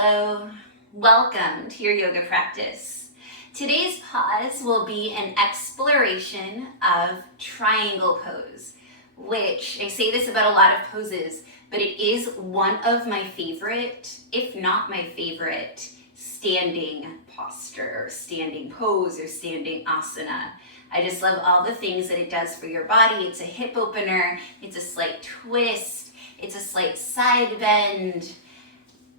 Hello, welcome to your yoga practice. Today's pause will be an exploration of triangle pose, which I say this about a lot of poses, but it is one of my favorite, if not my favorite, standing posture, or standing pose, or standing asana. I just love all the things that it does for your body. It's a hip opener, it's a slight twist, it's a slight side bend.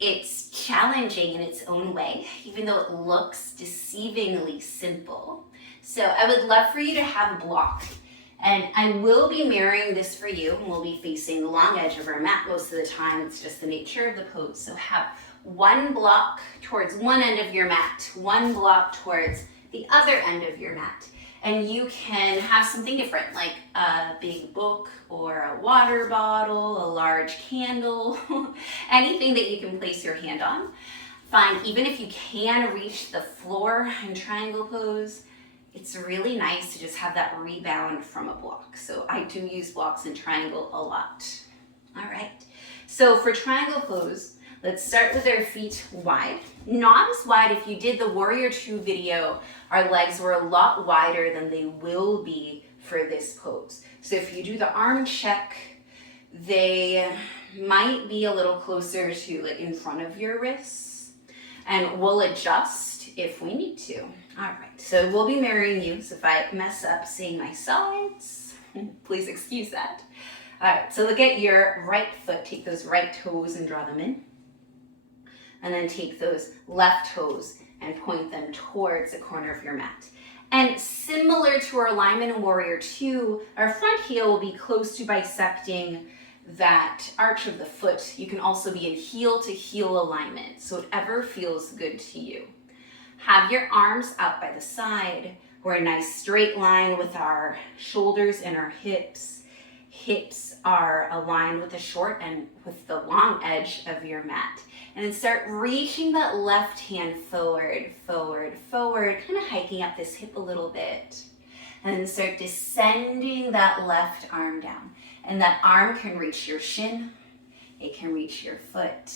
It's challenging in its own way, even though it looks deceivingly simple. So I would love for you to have a block. And I will be mirroring this for you, and we'll be facing the long edge of our mat most of the time. It's just the nature of the pose. So have one block towards one end of your mat, one block towards the other end of your mat. And you can have something different, like a big book or a water bottle, a large candle, anything that you can place your hand on. Fine, even if you can reach the floor in triangle pose, it's really nice to just have that rebound from a block. So I do use blocks in triangle a lot. All right, so for triangle pose, let's start with our feet wide. Not as wide. If you did the Warrior Two video, our legs were a lot wider than they will be for this pose. So if you do the arm check, they might be a little closer to like in front of your wrists, and we'll adjust if we need to. All right, so we'll be mirroring you. So if I mess up seeing my sides, please excuse that. All right, so look at your right foot. Take those right toes and draw them in. And then take those left toes and point them towards the corner of your mat. And similar to our alignment in Warrior Two, our front heel will be close to bisecting that arch of the foot. You can also be in heel to heel alignment, so whatever feels good to you. Have your arms out by the side. We're a nice straight line with our shoulders and our hips. Hips are aligned with the short and with the long edge of your mat. And then start reaching that left hand forward, forward, forward, kind of hiking up this hip a little bit. And then start descending that left arm down. And that arm can reach your shin, it can reach your foot,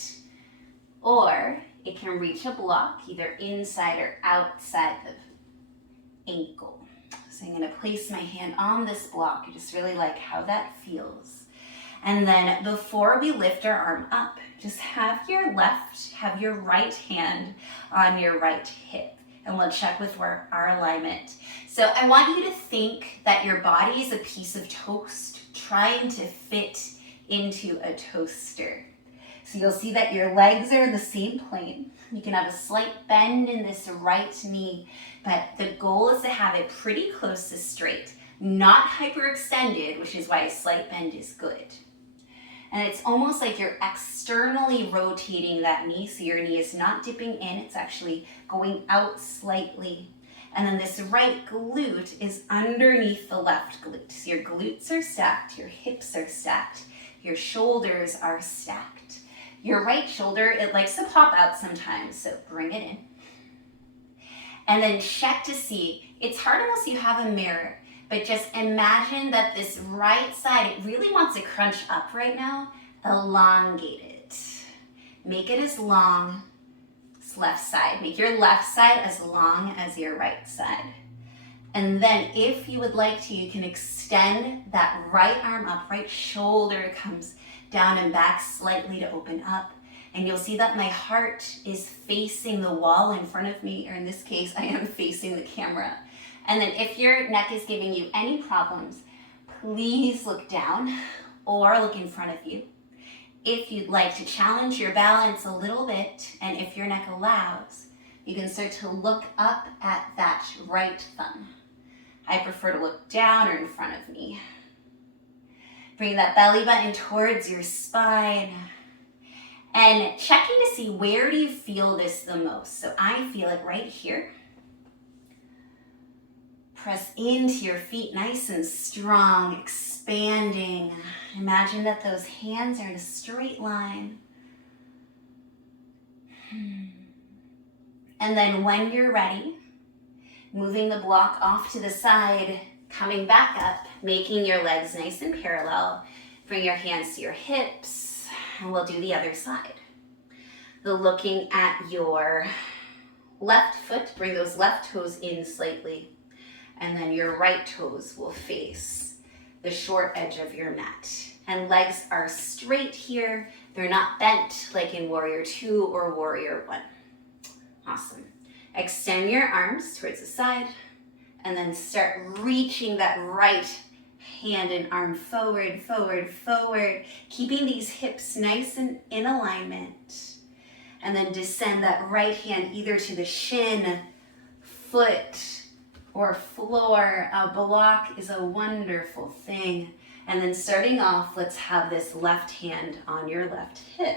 or it can reach a block either inside or outside the ankle. So I'm going to place my hand on this block. I just really like how that feels. And then before we lift our arm up, just have your right hand on your right hip. And we'll check with our alignment. So I want you to think that your body is a piece of toast trying to fit into a toaster. So you'll see that your legs are in the same plane. You can have a slight bend in this right knee, but the goal is to have it pretty close to straight, not hyperextended, which is why a slight bend is good. And it's almost like you're externally rotating that knee, so your knee is not dipping in, it's actually going out slightly. And then this right glute is underneath the left glute. So your glutes are stacked, your hips are stacked, your shoulders are stacked. Your right shoulder, it likes to pop out sometimes, so bring it in. And then check to see, it's hard unless you have a mirror, but just imagine that this right side, it really wants to crunch up right now. Elongate it. Make it as long as left side. Make your left side as long as your right side. And then if you would like to, you can extend that right arm up, right shoulder comes down and back slightly to open up. And you'll see that my heart is facing the wall in front of me, or in this case, I am facing the camera. And then if your neck is giving you any problems, please look down or look in front of you. If you'd like to challenge your balance a little bit, and if your neck allows, you can start to look up at that right thumb. I prefer to look down or in front of me. Bring that belly button towards your spine. And checking to see, where do you feel this the most? So I feel it right here. Press into your feet nice and strong, expanding. Imagine that those hands are in a straight line. And then when you're ready, moving the block off to the side, coming back up, making your legs nice and parallel. Bring your hands to your hips, and we'll do the other side. Looking at your left foot, bring those left toes in slightly, and then your right toes will face the short edge of your mat. And legs are straight here. They're not bent like in Warrior 2 or Warrior 1. Awesome. Extend your arms towards the side, and then start reaching that right hand and arm forward, forward, forward, keeping these hips nice and in alignment. And then descend that right hand either to the shin, foot, or floor. A block is a wonderful thing. And then starting off, let's have this left hand on your left hip.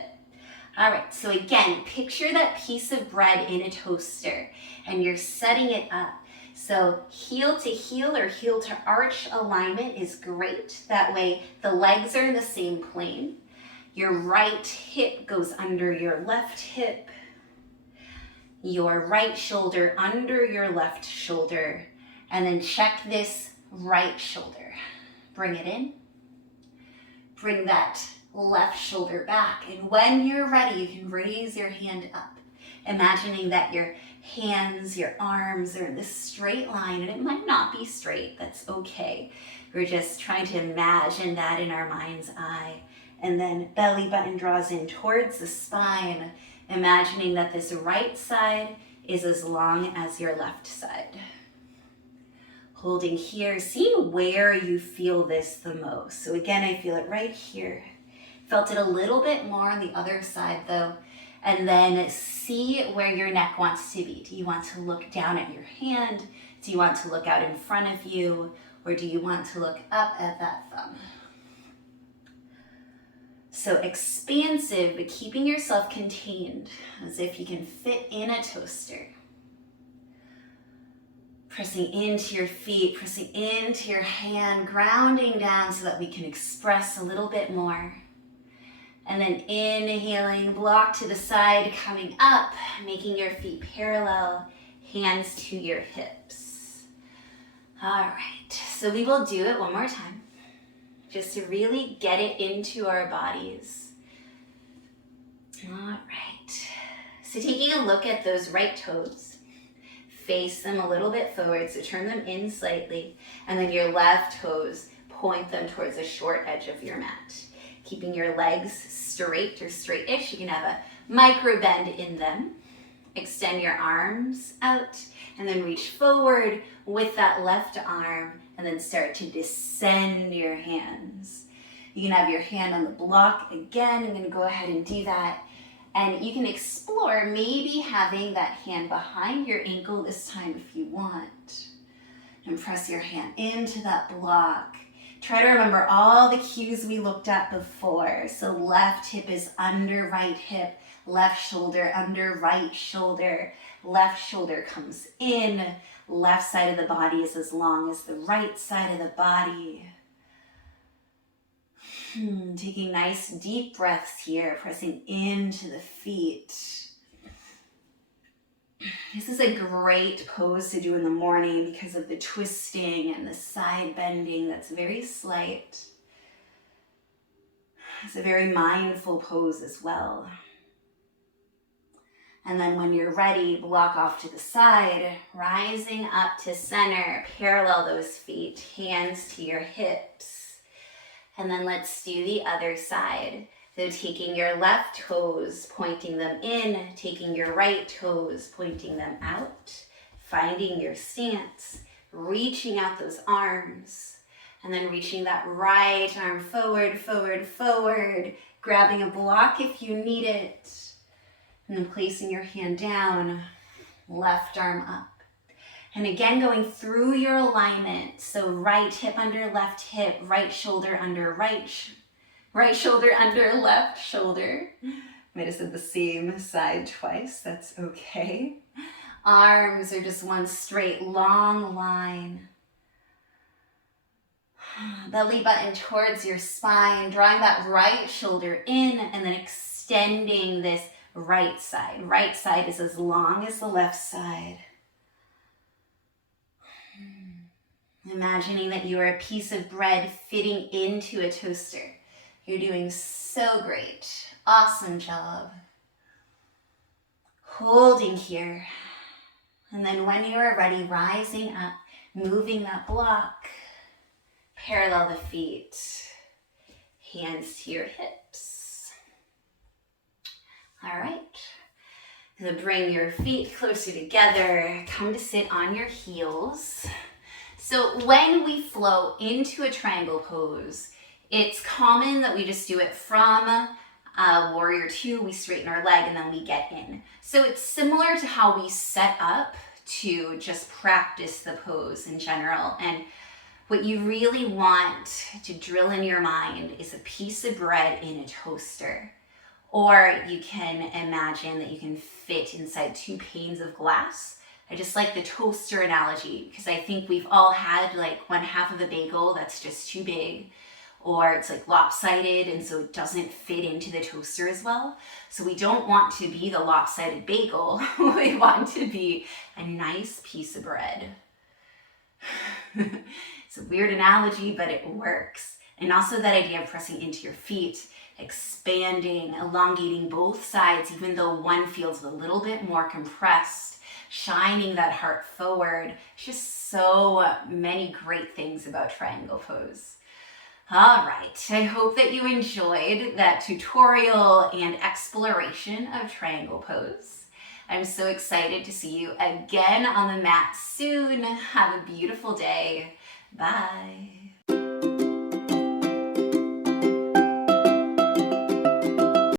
All right, so again, picture that piece of bread in a toaster, and you're setting it up. So heel to heel or heel to arch alignment is great. That way the legs are in the same plane. Your right hip goes under your left hip. Your right shoulder under your left shoulder. And then check this right shoulder. Bring it in. Bring that left shoulder back. And when you're ready, you can raise your hand up, imagining that your hands, your arms are in this straight line, and it might not be straight, that's okay. We're just trying to imagine that in our mind's eye. And then belly button draws in towards the spine, imagining that this right side is as long as your left side. Holding here, seeing where you feel this the most. So again, I feel it right here. Felt it a little bit more on the other side though. And then see where your neck wants to be. Do you want to look down at your hand? Do you want to look out in front of you? Or do you want to look up at that thumb? So expansive, but keeping yourself contained, as if you can fit in a toaster. Pressing into your feet, pressing into your hand, grounding down so that we can express a little bit more. And then inhaling, block to the side, coming up, making your feet parallel, hands to your hips. All right, so we will do it one more time, just to really get it into our bodies. All right, so taking a look at those right toes, face them a little bit forward, so turn them in slightly, and then your left toes, point them towards the short edge of your mat. Keeping your legs straight or straight-ish. You can have a micro bend in them. Extend your arms out and then reach forward with that left arm and then start to descend your hands. You can have your hand on the block again. I'm going to go ahead and do that. And you can explore maybe having that hand behind your ankle this time if you want. And press your hand into that block. Try to remember all the cues we looked at before. So left hip is under right hip, left shoulder under right shoulder, left shoulder comes in, left side of the body is as long as the right side of the body. Taking nice deep breaths here, pressing into the feet. This is a great pose to do in the morning because of the twisting and the side bending that's very slight. It's a very mindful pose as well. And then when you're ready, block off to the side, rising up to center, parallel those feet, hands to your hips. And then let's do the other side. So taking your left toes, pointing them in, taking your right toes, pointing them out, finding your stance, reaching out those arms, and then reaching that right arm forward, forward, forward, grabbing a block if you need it, and then placing your hand down, left arm up. And again, going through your alignment. So right hip under left hip, right shoulder under right shoulder under left shoulder. Might have said the same side twice, that's okay. Arms are just one straight long line. Belly button towards your spine, drawing that right shoulder in and then extending this right side. Right side is as long as the left side. Imagining that you are a piece of bread fitting into a toaster. You're doing so great. Awesome job. Holding here. And then when you are ready, rising up, moving that block. Parallel the feet. Hands to your hips. All right. So bring your feet closer together. Come to sit on your heels. So when we flow into a triangle pose, it's common that we just do it from warrior two, we straighten our leg and then we get in. So it's similar to how we set up to just practice the pose in general. And what you really want to drill in your mind is a piece of bread in a toaster. Or you can imagine that you can fit inside 2 panes of glass. I just like the toaster analogy because I think we've all had like 1/2 of a bagel that's just too big, or it's like lopsided and so it doesn't fit into the toaster as well. So we don't want to be the lopsided bagel. We want to be a nice piece of bread. It's a weird analogy, but it works. And also that idea of pressing into your feet, expanding, elongating both sides, even though one feels a little bit more compressed, shining that heart forward. Just so many great things about triangle pose. All right, I hope that you enjoyed that tutorial and exploration of triangle pose. I'm so excited to see you again on the mat soon. Have a beautiful day. Bye.